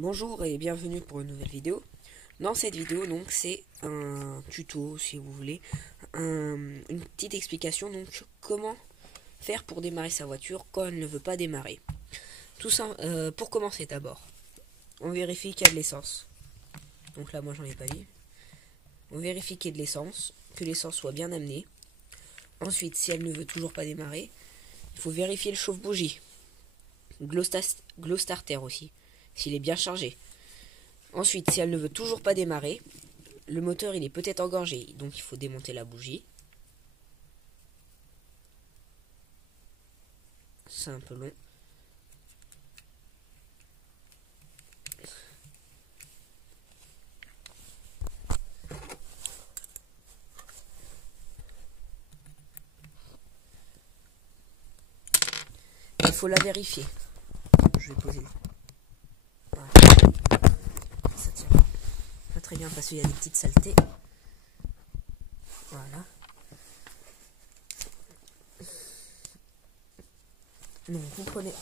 Bonjour et bienvenue pour une nouvelle vidéo. Dans cette vidéo, donc, c'est un tuto, si vous voulez, une petite explication, donc, comment faire pour démarrer sa voiture quand elle ne veut pas démarrer. Tout ça, pour commencer d'abord, on vérifie qu'il y a de l'essence. Donc là, moi, j'en ai pas mis. On vérifie qu'il y ait de l'essence, que l'essence soit bien amenée. Ensuite, si elle ne veut toujours pas démarrer, il faut vérifier le chauffe-bougie. Glow starter aussi, s'il est bien chargé. Ensuite, si elle ne veut toujours pas démarrer, le moteur il est peut-être engorgé, donc il faut démonter la bougie. C'est un peu long. Il faut la vérifier. Je vais poser. Voilà. Ça tient pas très bien parce qu'il y a des petites saletés. Voilà. Donc vous prenez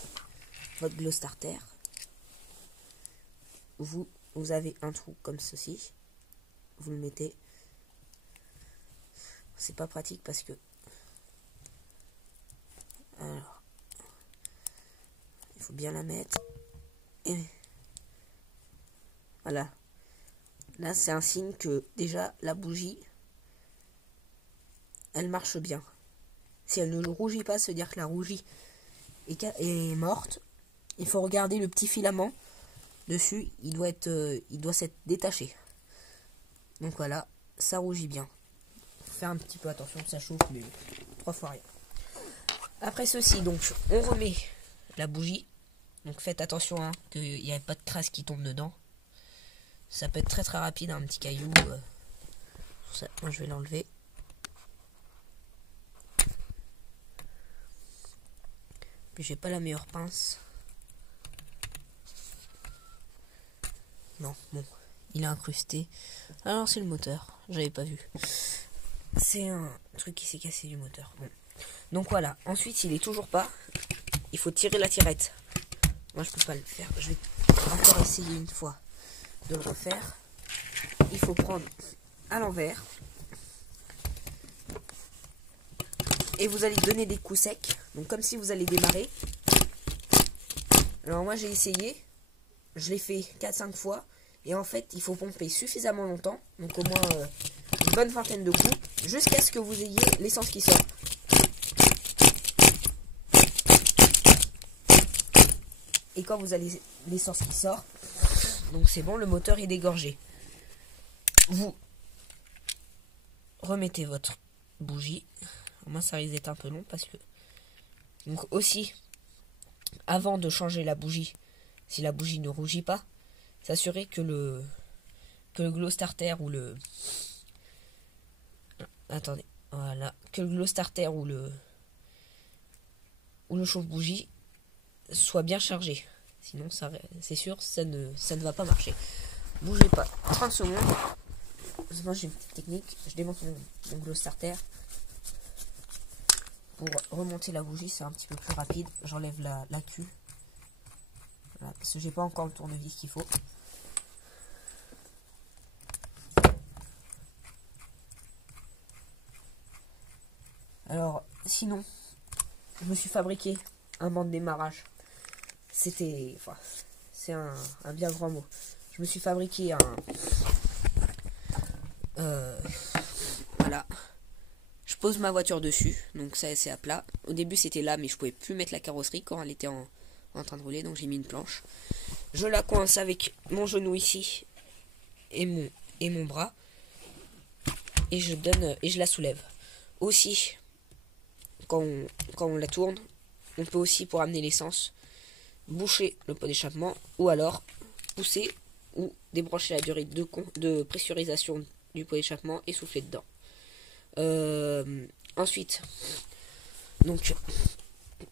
votre glow starter. Vous avez un trou comme ceci. Vous le mettez. C'est pas pratique parce que... Alors... Il faut bien la mettre. Et... Voilà. Là, c'est un signe que déjà la bougie, elle marche bien. Si elle ne rougit pas, ça veut dire que la bougie est morte. Il faut regarder le petit filament dessus. Il doit s'être détaché. Donc voilà, ça rougit bien. Faut faire un petit peu attention, ça chauffe, mais 3 fois rien. Après ceci, donc on remet la bougie. Donc faites attention qu'il n'y ait pas de crasse qui tombe dedans. Ça peut être très très rapide, un petit caillou. Ça, moi je vais l'enlever. Puis j'ai pas la meilleure pince. Non, bon, il est incrusté. Alors c'est le moteur, j'avais pas vu. C'est un truc qui s'est cassé du moteur. Bon. Donc voilà, ensuite s'il est toujours pas, il faut tirer la tirette. Moi je peux pas le faire, je vais encore essayer une fois de le refaire. Il faut prendre à l'envers. Et vous allez donner des coups secs. Donc comme si vous allez démarrer. Alors moi j'ai essayé. Je l'ai fait 4-5 fois. Et en fait il faut pomper suffisamment longtemps. Donc au moins une bonne vingtaine de coups. Jusqu'à ce que vous ayez l'essence qui sort. Et quand vous avez l'essence qui sort. Donc c'est bon, le moteur est dégorgé. Vous remettez votre bougie. Moi ça risque d'être un peu long parce que... Donc aussi, avant de changer la bougie, si la bougie ne rougit pas, s'assurer que le glow starter ou le... Attendez, voilà. Que le glow starter ou le chauffe-bougie soit bien chargé. Sinon, c'est sûr, ça ne va pas marcher. Bougez pas. 30 secondes. Moi j'ai une petite technique. Je démonte mon glow starter. Pour remonter la bougie, c'est un petit peu plus rapide. J'enlève la queue. Voilà, parce que j'ai pas encore le tournevis qu'il faut. Alors, sinon, je me suis fabriqué un banc de démarrage. C'était... Enfin, c'est un bien grand mot. Je me suis fabriqué voilà. Je pose ma voiture dessus, donc ça c'est à plat. Au début c'était là, mais je pouvais plus mettre la carrosserie quand elle était en train de rouler, donc j'ai mis une planche. Je la coince avec mon genou ici et mon bras, et je la soulève. Aussi, quand on la tourne, on peut aussi, pour amener l'essence, boucher le pot d'échappement, ou alors pousser ou débrancher la durée de pressurisation du pot d'échappement et souffler dedans. Ensuite, donc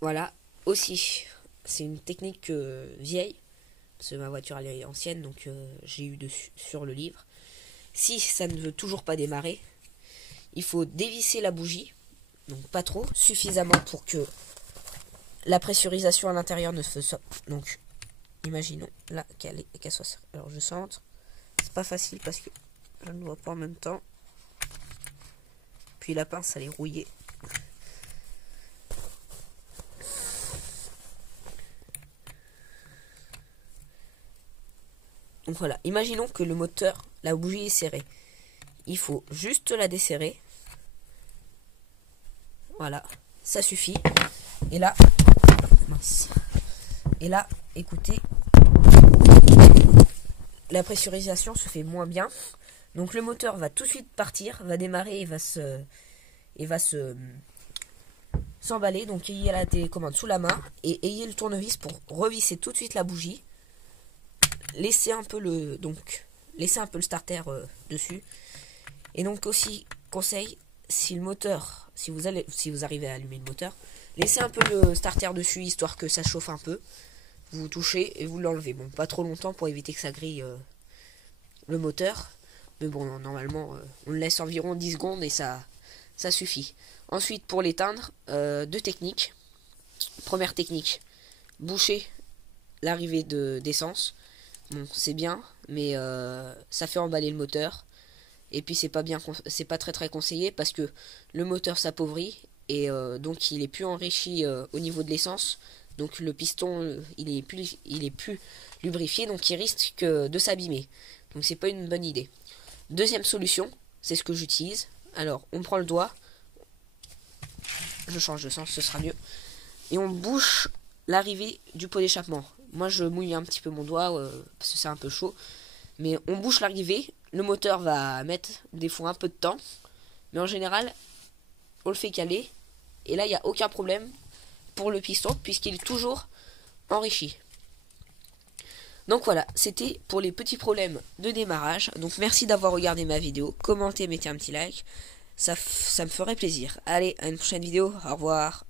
voilà, aussi c'est une technique vieille, parce que ma voiture elle est ancienne, donc j'ai eu dessus sur le livre. Si ça ne veut toujours pas démarrer, il faut dévisser la bougie, donc pas trop, suffisamment pour que la pressurisation à l'intérieur ne se soit. Donc imaginons là qu'elle soit. Alors je centre. C'est pas facile parce que je ne vois pas en même temps. Puis la pince elle est rouillée. Donc voilà, imaginons que le moteur, la bougie est serrée. Il faut juste la desserrer. Voilà, ça suffit. Et là, mince. Et là, écoutez, la pressurisation se fait moins bien. Donc le moteur va tout de suite partir, va démarrer et va s'emballer. Donc ayez la télécommande sous la main et ayez le tournevis pour revisser tout de suite la bougie. Laissez un peu le starter dessus. Et donc aussi conseil, si vous arrivez à allumer le moteur, laissez un peu le starter dessus histoire que ça chauffe un peu. Vous touchez et vous l'enlevez. Bon, pas trop longtemps pour éviter que ça grille le moteur. Mais bon, normalement, on le laisse environ 10 secondes et ça suffit. Ensuite, pour l'éteindre, deux techniques. Première technique, boucher l'arrivée d'essence. Bon, c'est bien, mais ça fait emballer le moteur. Et puis c'est pas très conseillé parce que le moteur s'appauvrit et donc il est plus enrichi au niveau de l'essence. Donc le piston il est plus lubrifié, donc il risque de s'abîmer. Donc c'est pas une bonne idée. Deuxième solution, c'est ce que j'utilise. Alors on prend le doigt, je change de sens, ce sera mieux, et on bouche l'arrivée du pot d'échappement. Moi je mouille un petit peu mon doigt parce que c'est un peu chaud, mais on bouche l'arrivée. Le moteur va mettre des fois un peu de temps, mais en général on le fait caler et là il n'y a aucun problème pour le piston puisqu'il est toujours enrichi. Donc voilà, c'était pour les petits problèmes de démarrage. Donc merci d'avoir regardé ma vidéo, commentez, mettez un petit like, ça me ferait plaisir. Allez, à une prochaine vidéo, au revoir.